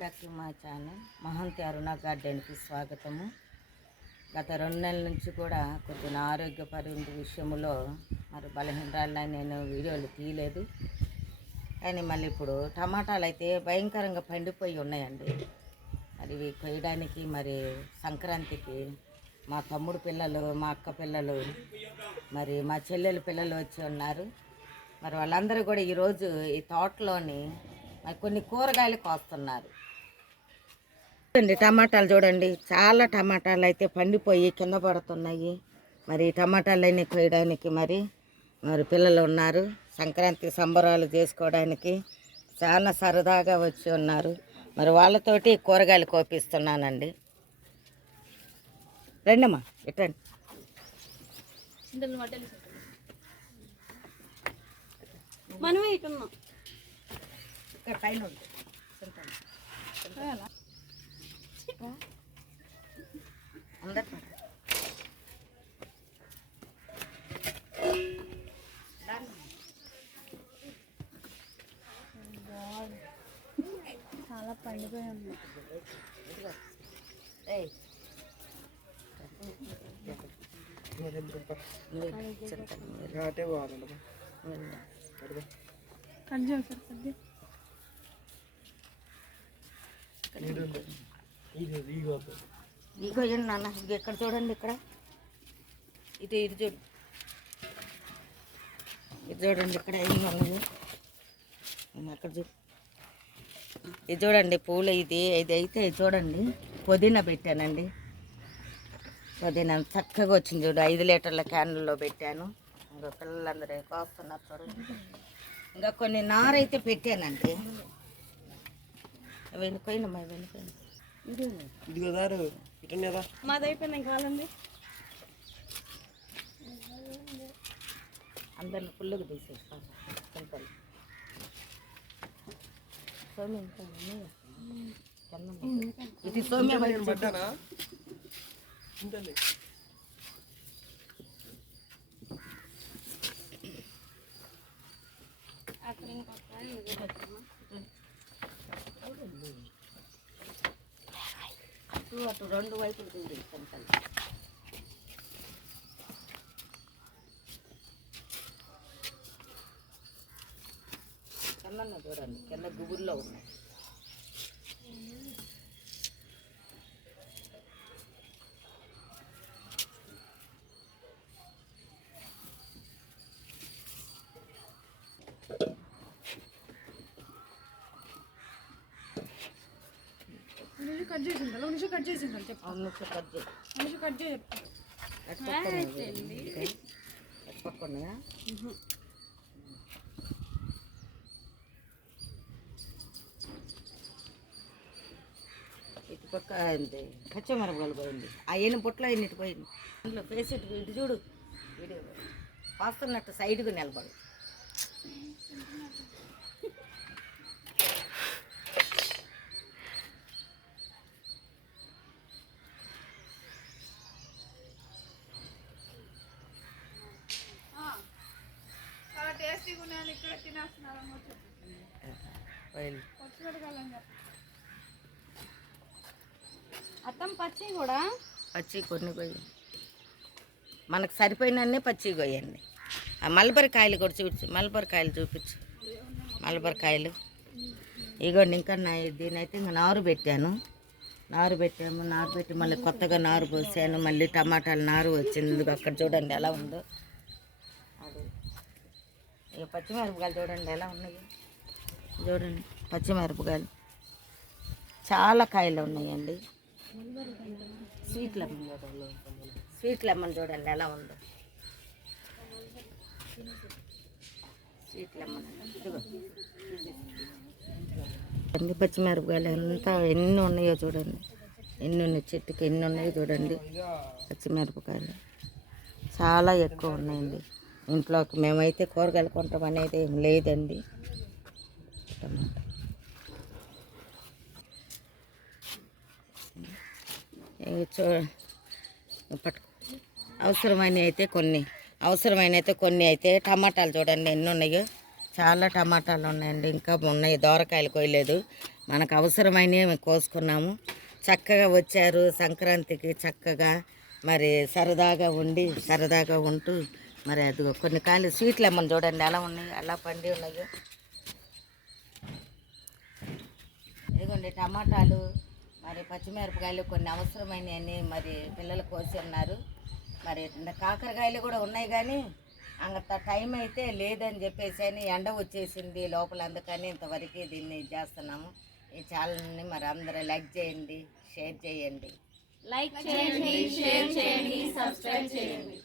Back to మా channel Mahanti అరుణ గార్డెన్కి స్వాగతము. గత 2 నెలల నుంచి కూడా కొద్దిగా ఆరోగ్య పరిమితి విషయంలో మరి బలహీనరాలని నేను వీడియోలు తీయలేదు. కానీ మళ్ళీ ఇప్పుడు టమాటాలు అయితే భయంకరంగా పండిపోయి ఉన్నాయండి. మరి ఇవి కొయ్యడానికి మరి సంక్రాంతికి మా తమ్ముడు పిల్లలు, మా అక్క పిల్లలు, మరి మా చెల్లెలు పిల్లలు వచ్చి ఉన్నారు. మరి వాళ్ళందరూ కూడా ఈరోజు ఈ తోటలోని మరి కొన్ని కూరగాయలు కోస్తున్నారు. చూడండి టమాటాలు, చూడండి చాలా టమాటాలు అయితే పండిపోయి కింద పడుతున్నాయి. మరి టమాటాలన్నీ కోయడానికి మరి పిల్లలు ఉన్నారు. సంక్రాంతి సంబరాలు చేసుకోవడానికి చాలా సరదాగా వచ్చి ఉన్నారు. మరి వాళ్ళతోటి కూరగాయలు కోపిస్తున్నానండి. రండమ్మా ఇట్టండి. మనమే ఇటున్నాం ఇక్కడ పైన అందరు చాలా పండిపోయి ఉంది. ఇగో నాన్న, ఇది ఎక్కడ చూడండి, ఇక్కడ ఇది చూడు, ఇది చూడండి ఇక్కడ ఏమి ఉన్నది. అక్కడ చూడు, ఇది చూడండి పూలు. ఇది అయితే చూడండి పుదీనా పెట్టానండి. పుదీనా చక్కగా వచ్చింది చూడు. 5 లీటర్ల క్యాన్లో పెట్టాను. ఇంకా పిల్లలందరూ కోస్తున్నారు చూడండి. ఇంకా కొన్ని నారైతే పెట్టానండి. వెళ్ళిపోయినమ్మా, వెళ్ళిపోయింది. మాది అయిపోయింది, కావాలండి. అందరిని ఫుల్గా తీసేస్తాను. చింతలు సోమి ఇది సోమ్య అటు 2 వైపులు ఉంది చింతలు. కింద చూడండి, కింద గుబుర్లో ఉన్నాయి. కట్ చేసిందా? కట్ చేసిందా? చెప్పు. కట్ చేసి పక్కన్నాయా? ఇటు పక్క పచ్చిమిరపకాయలు పోయింది. ఆ ఏను పొట్లో ఎన్నిటి పోయింది. అందులో ఫేస్ ఇటు చూడు, వీడియో పాస్తున్నట్టు సైడ్గా నిలబడు. అత్తం పచ్చి కూడా పచ్చి కొన్ని కొయ్యి, మనకు సరిపోయినన్నీ పచ్చి కొయ్యండి. ఆ మల్బరీ కాయలు కూడా చూపించు, మల్బరీ కాయలు చూపించు. మల్బరీ కాయలు ఇగోండి. ఇంకా దీనైతే ఇంకా నారు పెట్టాము. నారు పెట్టి మళ్ళీ కొత్తగా నారు పోసాను. మళ్ళీ టమాటాలు నారు వచ్చింది. అక్కడ చూడండి ఎలా ఉందో. అది ఇక పచ్చిమిరపకాయలు చూడండి ఎలా ఉన్నాయి. చూడండి పచ్చిమిరపకాయలు చాలా కాయలు ఉన్నాయండి. స్వీట్ లెమన్ చూడండి ఎలా ఉందో. స్వీట్ లెమన్ అన్ని పచ్చిమిరపకాయలు ఎంత ఎన్ని ఉన్నాయో చూడండి. ఎన్ని ఉన్నాయి, చెట్టుకి ఎన్ని ఉన్నాయో చూడండి. పచ్చిమిరపకాయలు చాలా ఎక్కువ ఉన్నాయండి. ఇంట్లోకి మేమైతే కూరగాయలు కొంటాం అనేది ఏం లేదండి. టమాటా పట్టుకో. అవసరమైన అయితే కొన్ని అయితే టమాటాలు చూడండి ఎన్ని ఉన్నాయో. చాలా టమాటాలు ఉన్నాయండి. ఇంకా ఉన్నాయి. దోరకాయలు కొయ్యలేదు. మనకు అవసరమైనవి కోసుకున్నాము. చక్కగా వచ్చారు సంక్రాంతికి, చక్కగా మరి సరదాగా ఉంటూ మరి అది కొన్ని కాయలు స్వీట్లు ఏమన్నా చూడండి ఎలా ఉన్నాయి, ఎలా పండి ఉన్నాయో. ఇదిగోండి టమాటాలు, మరి పచ్చిమిరపకాయలు కొన్ని అవసరమైనవి మరి పిల్లలు కోసి ఉన్నారు. మరి కాకరకాయలు కూడా ఉన్నాయి కానీ అంత టైం అయితే లేదని చెప్పేసి అని ఎండ వచ్చేసింది లోపల, అందుకని ఇంతవరకు దీన్ని చేస్తున్నాము. ఈ ఛానల్ని మరి అందరూ లైక్ చేయండి, షేర్ చేయండి. లైక్ చేయండి, షేర్ చేయండి, సబ్స్క్రైబ్ చేయండి.